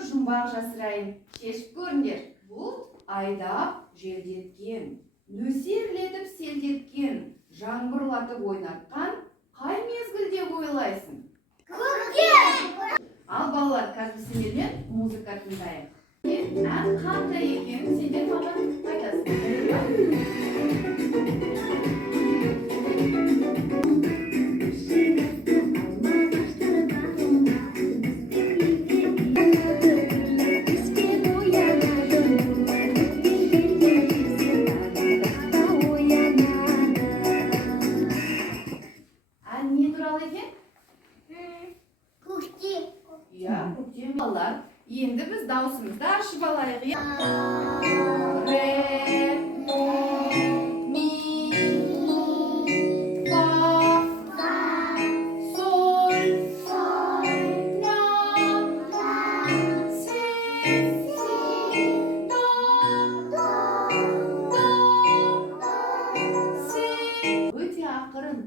бір жұмбақ жасырайын, шешіп көріңдер. Бұлт айдап желдеткен, нөсерлетіп селдеткен, жаңбырлатып ойнатқан, қай мезгіл деп ойлайсың? Көктем! Ал балалар, қазір сендермен музыка тыңдайық. Ән қандай екенін сендер маған айтасыңдар. Ән не туралы екен? Көктем! Иә, көктем. Балалар, енді біз даусымызды ашып алайық. Ре, ми, фа, соль, ля, си, до, си. Өте ақырын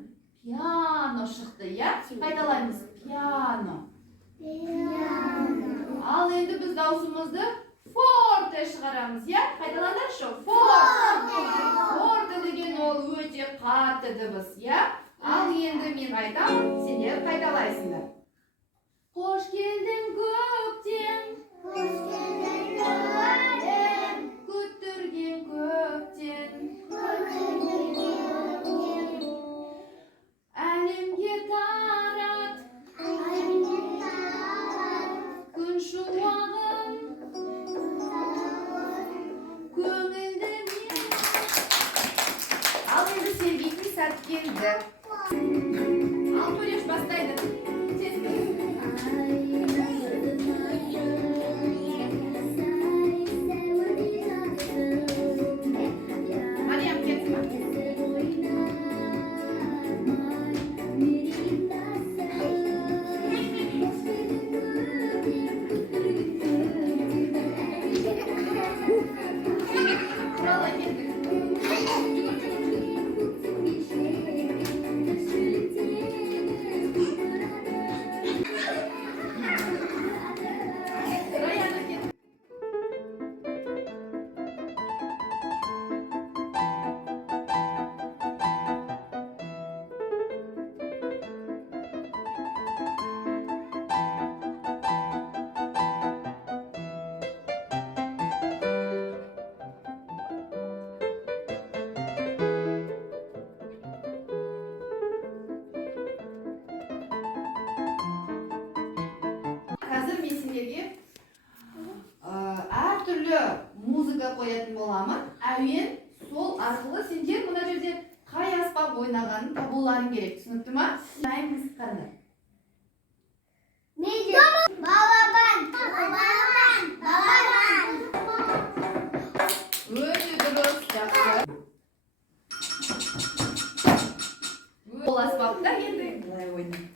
пиано шықты, иә? Қайталаймыз, пиано. Ал енді біз даусымызды форте шығарамыз, иә? Қайталаңдаршы, форте. Форте деген ол өте қатты дыбыс, иә? Ал енді мен айтам, сендер қайталайсыңдар. Қош келдің көктем, Қош келдің көктем, күттірген көктен, әлемге тарат, күн шуағын, көңілді мен. Ал енді сергейтін сәт келді. Ал Төреш бастайды. Мариям, кетсін. Құралай кеттік. Раяна кеттік. Қазір мен сендерге әртүрлі музыка қоятын боламын. Әуен сол арқылы сендер мына жерде қай аспап ойнағанын табуларың керек. Түсінікті ма? Найымыз қандай? Балабан! Балабан! Балабан! Өте дұрыс, жақсы. Ол аспапта енді былай ойнайық.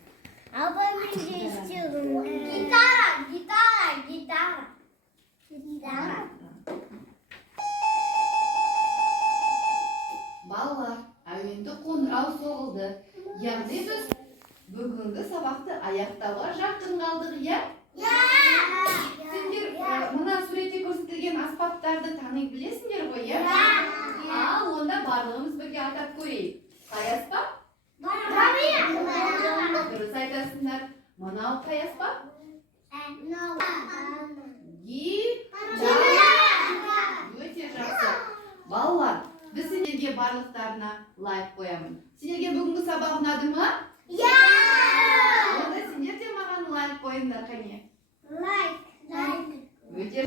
Абай мен естігім. Гитара! Гитара! Гитара! Гитара! Балалар, әуенді қоңырау соғылды. Яғни біз бүгінгі сабақты аяқтауға жақын қалдық, иә? Сендер мына суретте көрсетілген аспаптарды тани білесіңдер ғой, иә? Ал онда барлығымыз бірге атап көрейік. Қай аспап? Дұрыс айтасыңдар. Мынау қай аспап? Гитара. Өте жақсы. Балалар, біз сендерге барлықтарына лайк қоямын. Сендерге бүгінгі сабақ ұнады ма? Онда сендер де маған лайк қойыңдар, қане. Өте.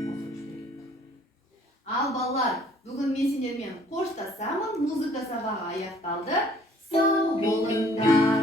Ал балалар, бүгін мен сендермен қоштасамын. Музыка сабағы аяқталды. Сау болыңдар.